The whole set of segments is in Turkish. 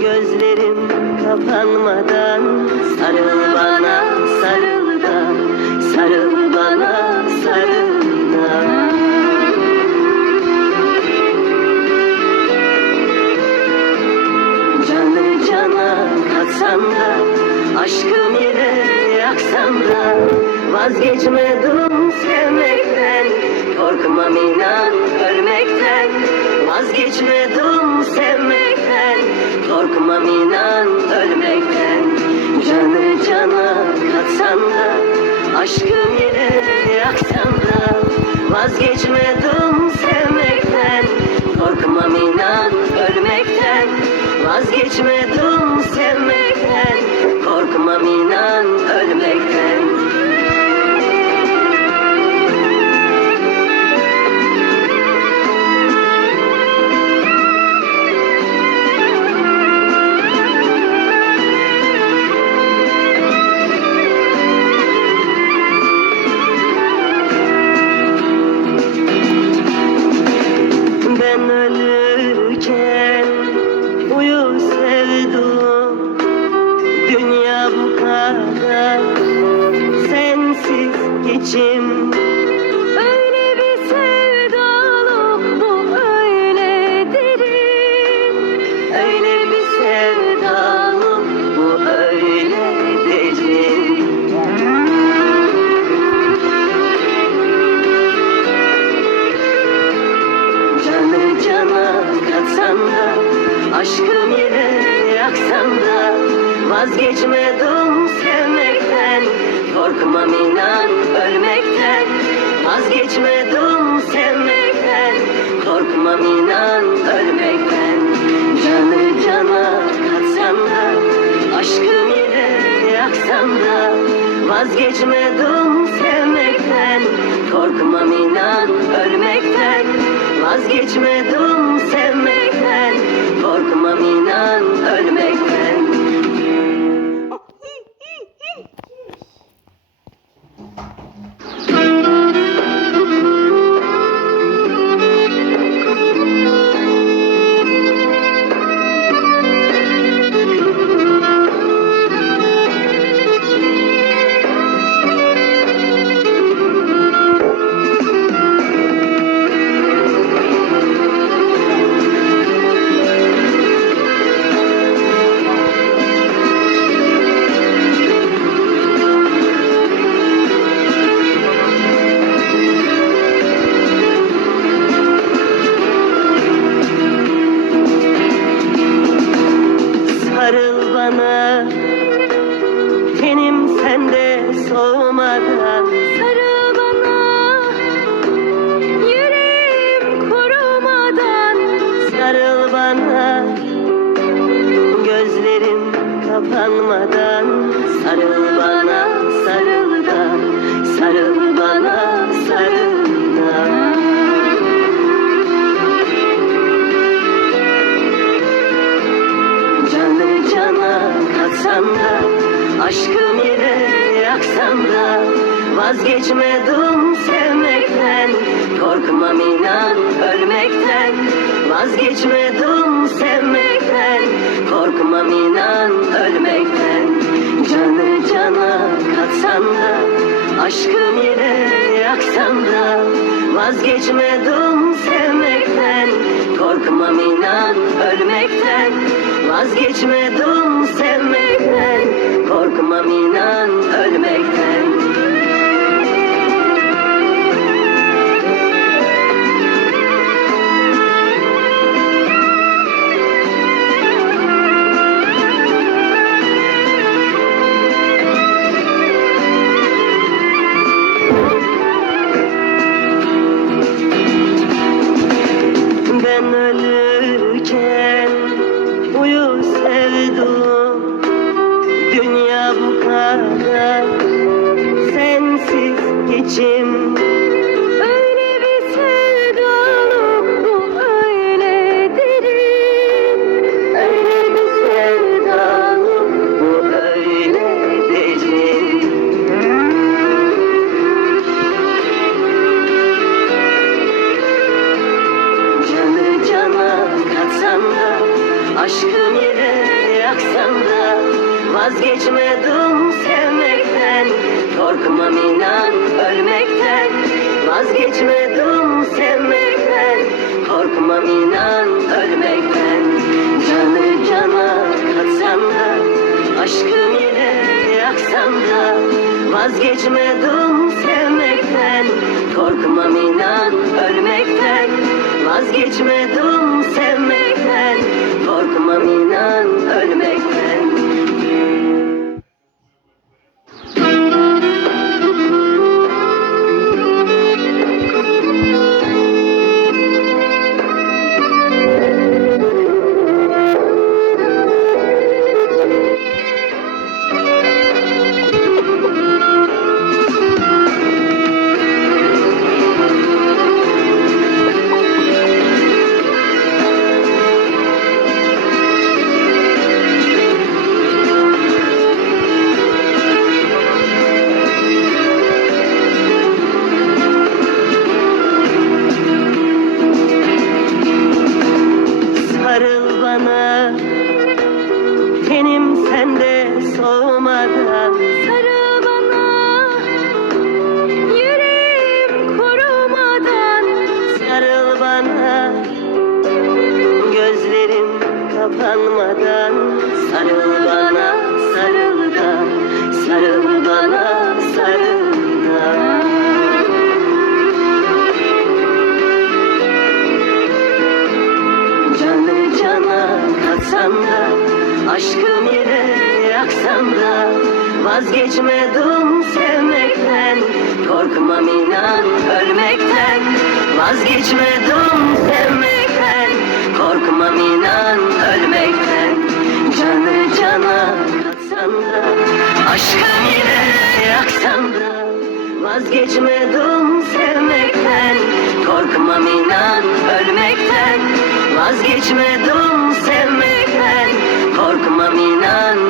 Gözlerim kapanmadan sarıl bana sarıl da sarıl bana sarıl da. Canım cana katsam da aşkım yere yaksam da vazgeçmedim sevmekten korkmam inan öyle Vazgeçmedim sevmekten. Korkmam inan ölmekten. Canı cana katsan da Aşkım yine yaksan da. Vazgeçmedim sevmekten. Korkmam inan ölmekten. Vazgeçmedim sevmekten. Korkmam inan ölmekten Aşkım yine yaksan da Vazgeçmedim sevmekten Korkmam inan ölmekten Vazgeçmedim sevmekten. Korkmam inan ölmekten Canı cana katsan da Aşkım yine yaksan da Vazgeçmedim sevmekten. Korkmam inan ölmekten Vazgeçmedim sevmekten. Korkmam inan ölmekten Vazgeçmedim sevmekten Korkmam inan ölmekten. Vazgeçmedim sevmekten Korkmam inan ölmekten. Canı cana katsan da Aşkım yine yaksan da. Vazgeçmedim sevmekten Korkmam inan ölmekten. Vazgeçmedim sevmekten Korkmam inan ölmekten geçim Öyle bir sevdalık bu öyle derin. Öyle bir sevdalık bu öyle derin. Canı cana katsan da Aşkım yine yaksan da Vazgeçmedim sevmekten Korkmam inan ölmekten Vazgeçmedim sevmekten. Korkmam inan ölmekten. Canı cana katsan da Aşkım yine yaksan da Vazgeçmedim sevmekten. Korkmam inan ölmekten Vazgeçmedim sevmekten. Korkmam inan ölmekten Vazgeçmedim sevmekten Korkmam inan ölmekten. Vazgeçmedim sevmekten Korkmam inan ölmekten. Canı cana katsan da Aşkım yine yaksan da. Vazgeçmedim sevmekten Korkmam inan ölmekten. Vazgeçmedim sevmekten Korkmam inan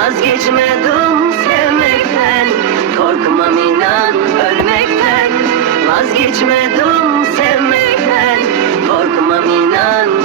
Vazgeçmedim sevmekten Korkmam inan ölmekten. Vazgeçmedim sevmekten Korkmam inan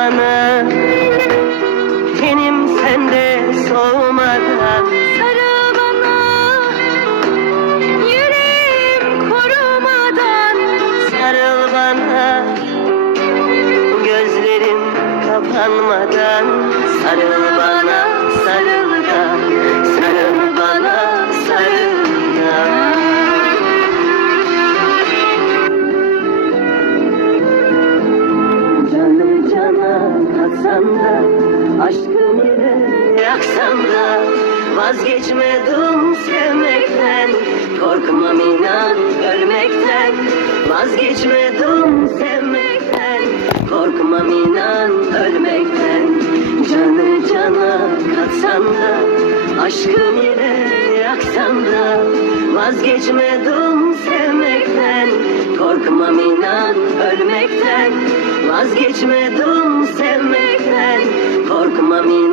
bana Tenim sende soğumadan Sarıl bana Yüreğim kurumadan Sarıl bana Gözlerim kapanmadan. Sarıl Vazgeçmedim sevmekten Korkmam inan ölmekten. Canı cana katsan da Aşkım yine yaksan da. Vazgeçmedim sevmekten Korkmam inan ölmekten. Vazgeçmedim sevmekten Korkmam inan